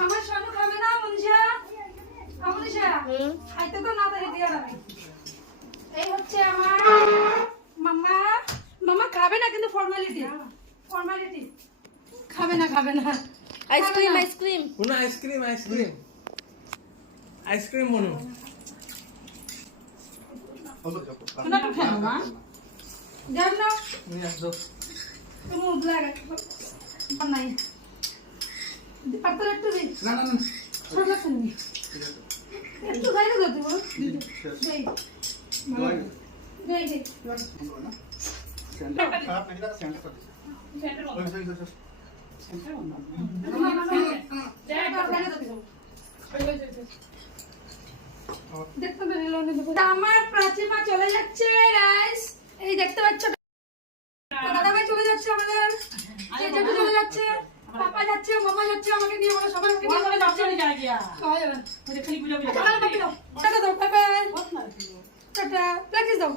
আমার সোনু খাবে না মনীষা? মনীষা খাইতে তো না তাই দিয়া না। এই হচ্ছে আমার মাম্মা। মাম্মা খাবে না কিন্তু ফর্মালিটি ফর্মালিটি। খাবে না খাবে না। আইসক্রিম আইসক্রিম কোনো আইসক্রিম আইসক্রিম আইসক্রিম মনু না তো খাও মা। যাও না নিয়ে আসো তুমি ব্ল্যাক নাই। পাতলা একটু দিই। না না না সব লাগছে না। একটু গাই না দাও তুমি। দেই। দেই দেই। সেন্টার খারাপ নাকি দাদা সেন্টার করে দিছে আমার প্রাচীমা চলে যাচ্ছে গাইস। এই দেখতে পাচ্ছ দাদা ভাই চলে যাচ্ছে আমাদের। জেঠু চলে যাচ্ছে, পাপা যাচ্ছে, মামা যাচ্ছে, আমাকে নিয়ে বলো সবাই আমাকে নিয়ে যাচ্ছে। जा गया খাওয়া যাবে না। मुझे खाली पूजा पूजा টাটা দাও, বাই বাই। টাটা, প্র্যাকটিস দাও।